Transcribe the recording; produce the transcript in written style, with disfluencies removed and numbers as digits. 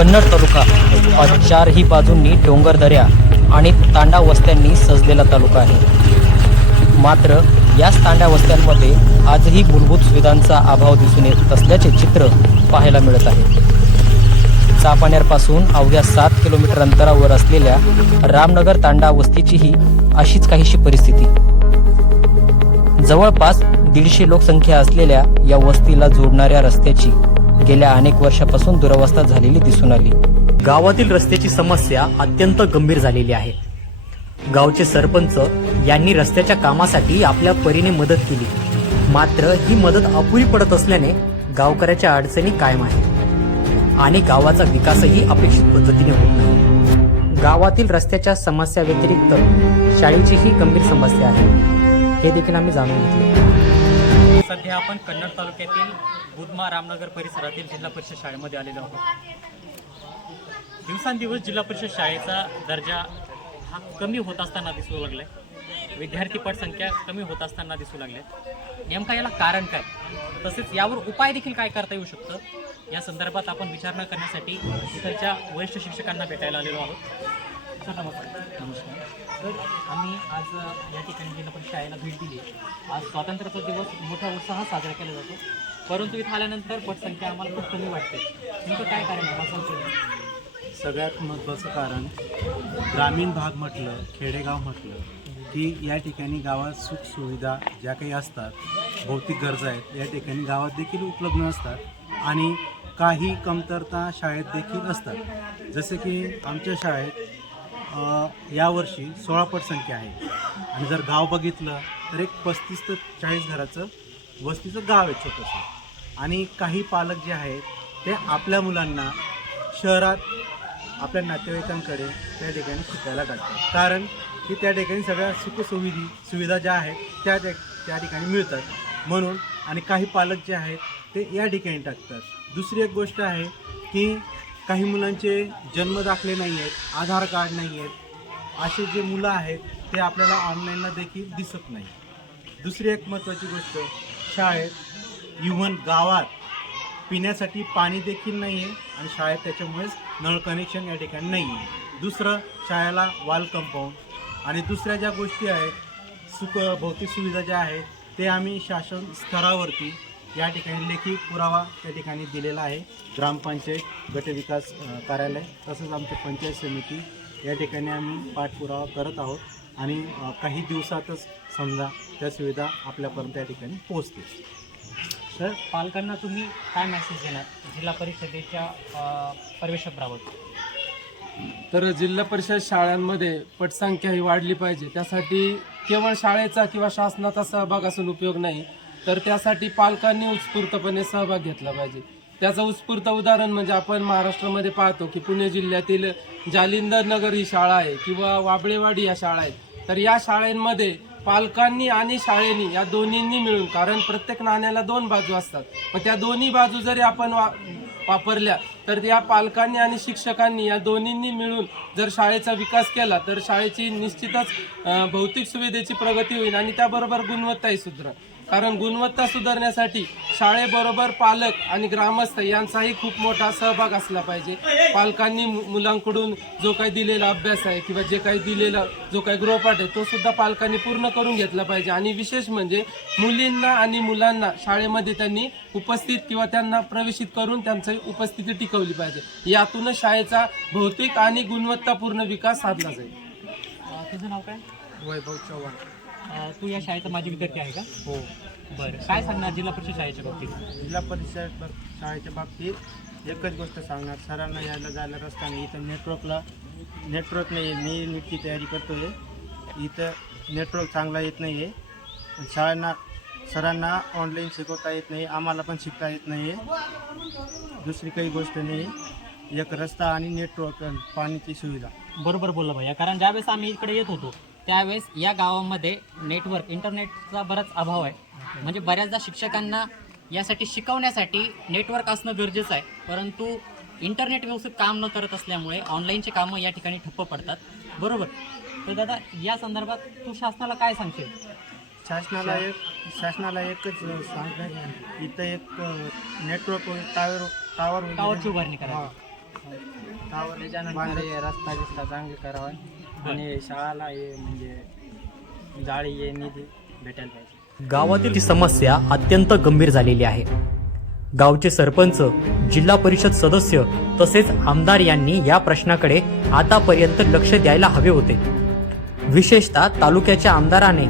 कन्नड तालुका चारही बाजूंनी डोंगरदऱ्या आणि तांडा वस्त्यांनी सजलेला तालुका आहे. मात्र याच तांडा वस्त्यांमध्ये आजही मूलभूत सुविधांचा अभाव दिसून येत असल्याचे चित्र पाहायला मिळत आहे. चापानेरपासून अवघ्या 7 किलोमीटर अंतरावर असलेल्या रामनगर तांडा वस्तीचीही अशीच काहीशी परिस्थिती. जवळपास 150 लोकसंख्या असलेल्या या वस्तीला जोडणाऱ्या रस्त्याची गेल्या अनेक वर्षापासून दुरवस्था झालेली दिसून आली. गावातील रस्त्याची समस्या अत्यंत गंभीर झालेली आहे. गावचे सरपंच यांनी रस्त्याच्या कामासाठी आपल्या परीने मदत केली, मात्र ही मदत अपुरी पडत असल्याने गावकऱ्याच्या अडचणी कायम आहेत आणि गावाचा विकासही अपेक्षित पद्धतीने होत नाही. गावातील रस्त्याच्या समस्या व्यतिरिक्त शाळेचीही गंभीर समस्या आहे, हे देखील आम्ही जाणून घेतले. सध्या आपण कन्नड तालुक्यातील बुधमा रामनगर परिसरातील जिल्हा परिषद शाळेमध्ये आलेलो आहोत. दिवसांदिवस जिल्हा परिषद शाळेचा दर्जा हा कमी होत असताना दिसू लागलाय. विद्यार्थी पटसंख्या कमी होत असताना दिसू लागल्या. नेमका याला कारण काय, तसेच यावर उपाय देखील काय करता येऊ शकतं, या संदर्भात आपण विचारणा करण्यासाठी इकडच्या वरिष्ठ शिक्षकांना भेटायला आलेलो आहोत. सर नमस्कार. तर आम्ही आज या ठिकाणी जिल्हा परिषद शाळेला भेट दिली. आज स्वातंत्र्याचा दिवस मोठ्या उत्साहात साजरा केला जातो, परंतु इथं आल्यानंतर पटसंख्या आम्हाला खूप कमी वाटते. नेमकं काय कारण आहे मला सांगतो? सगळ्यात महत्त्वाचं कारण, ग्रामीण भाग म्हटलं, खेडेगाव म्हटलं की या ठिकाणी गावात सुखसुविधा ज्या काही असतात, भौतिक गरजा आहेत, या ठिकाणी गावात देखील उपलब्ध नसतात आणि काही कमतरता शाळेत देखील असतात. जसे की आमच्या शाळेत यावर्षी 16 पटसंख्या आहे आणि जर गाव बघितलं तर एक 35 ते 40 घराचं वस्तीचं गाव आहे छोटंसं. आणि काही पालक जे आहेत ते आपल्या मुलांना शहरात आपल्या नातेवाईकांकडे त्या ठिकाणी शिकायला टाकतात, कारण की त्या ठिकाणी सगळ्या सुविधा ज्या आहेत त्या ठिकाणी मिळतात म्हणून. आणि काही पालक जे आहेत ते या ठिकाणी टाकतात. दुसरी एक गोष्ट आहे की काही मुलांचे जन्मदाखले नाही आहेत, आधार कार्ड नाही आहेत, असे जे मुलं आहेत ते आपल्याला ऑनलाईनला देखील दिसत नाही. दुसरी एक महत्त्वाची गोष्ट, शाळेत इव्हन गावात पिण्यासाठी पाणी देखील नाही आहे आणि शाळेत त्याच्यामुळेच नळ कनेक्शन या ठिकाणी नाही आहे. दुसरं, शाळेला वॉल कंपाऊंड आणि दुसऱ्या ज्या गोष्टी आहेत भौतिक सुविधा ज्या आहेत ते आम्ही शासन स्तरावरती या ठिकाणी लेखी पुरावा त्या ठिकाणी दिलेला आहे. ग्रामपंचायत, गटविकास कार्यालय तसंच आमची पंचायत समिती या ठिकाणी आम्ही पाठपुरावा करत आहोत आणि काही दिवसातच समजा त्या सुविधा आपल्यापर्यंत या ठिकाणी पोहोचतील. तर पालकांना तुम्ही काय मेसेज देणार जिल्हा परिषदेच्या प्रवेशपत्रावर? तर जिल्हा परिषद शाळांमध्ये पटसंख्या ही वाढली पाहिजे. त्यासाठी केवळ शाळेचा किंवा शासनाचा सहभाग असून उपयोग नाही, तर त्यासाठी पालकांनी उत्स्फूर्तपणे सहभाग घेतला पाहिजे. त्याचं उत्स्फूर्त उदाहरण म्हणजे आपण महाराष्ट्रामध्ये पाहतो की पुणे जिल्ह्यातील जालिंदर नगर ही शाळा आहे किंवा वाबळेवाडी या शाळा आहेत. तर या शाळांमध्ये पालकांनी आणि शाळेनी या दोन्हींनी मिळून, कारण प्रत्येक नाण्याला 2 बाजू असतात, पण त्या दोन्ही बाजू जरी आपण वापरल्या तर या पालकांनी आणि शिक्षकांनी या दोन्हींनी मिळून जर शाळेचा विकास केला तर शाळेची निश्चितच भौतिक सुविधेची प्रगती होईल आणि त्याबरोबर गुणवत्ताही सुधारेल. कारण गुणवत्ता सुधारण्यासाठी शाळेबरोबर पालक आणि ग्रामस्थ यांचाही खूप मोठा सहभाग असला पाहिजे. पालकांनी मुलांकडून जो काही दिलेला अभ्यास आहे किंवा जे काही दिलेला जो काही गृहपाठ आहे तो सुद्धा पालकांनी पूर्ण करून घेतला पाहिजे. आणि विशेष म्हणजे मुलींना आणि मुलांना शाळेमध्ये त्यांनी उपस्थित किंवा त्यांना प्रवेशित करून त्यांची उपस्थिती टिकवली पाहिजे. यातूनच शाळेचा भौतिक आणि गुणवत्तापूर्ण विकास साधला जाईल. तुझं नाव काय? वैभव चव्हाण. तू या शाळेचा माजी विद्यार्थी आहे का? हो. बरं, काय सांगणार जिल्हा परिषद शाळेच्या बाबतीत? जिल्हा परिषद शाळेच्या बाबतीत एकच गोष्ट सांगणार, सरांना यायला जायला रस्ता नाही. इथं नेटवर्क नाही आहे. मी नीटची तयारी करतो आहे, इथं नेटवर्क चांगला येत नाही आहे. सरांना ऑनलाईन शिकवता येत नाही, आम्हाला पण शिकता येत नाही आहे. दुसरी काही गोष्ट नाही, एक रस्ता आणि नेटवर्क, पाण्याची सुविधा. बरोबर बोलला भैया, कारण ज्यावेळेस आम्ही इकडे येत होतो त्यावेळेस या गावामध्ये नेटवर्क, इंटरनेटचा बराच अभाव आहे. म्हणजे बऱ्याचदा शिक्षकांना यासाठी शिकवण्यासाठी नेटवर्क असणं गरजेचं आहे, परंतु इंटरनेट व्यवस्थित काम न करत असल्यामुळे ऑनलाईनचे कामं या ठिकाणी ठप्प पडतात. बरोबर. तर दादा, या संदर्भात तू शासनाला काय सांगशील? शासनाला एकच सांगतो, इथं एक नेटवर्क टावरची उभारणी करावी. त्याच्यानंतर हे रस्ता बिस्ता चांगले करावा आणि शाळाला हे म्हणजे जाळी हे निधी भेटायला पाहिजे. गावातील ही समस्या अत्यंत गंभीर झालेली आहे. गावचे सरपंच, जिल्हा परिषद सदस्य तसेच आमदार यांनी या प्रश्नाकडे आतापर्यंत लक्ष द्यायला हवे होते. विशेषतः तालुक्याच्या आमदाराने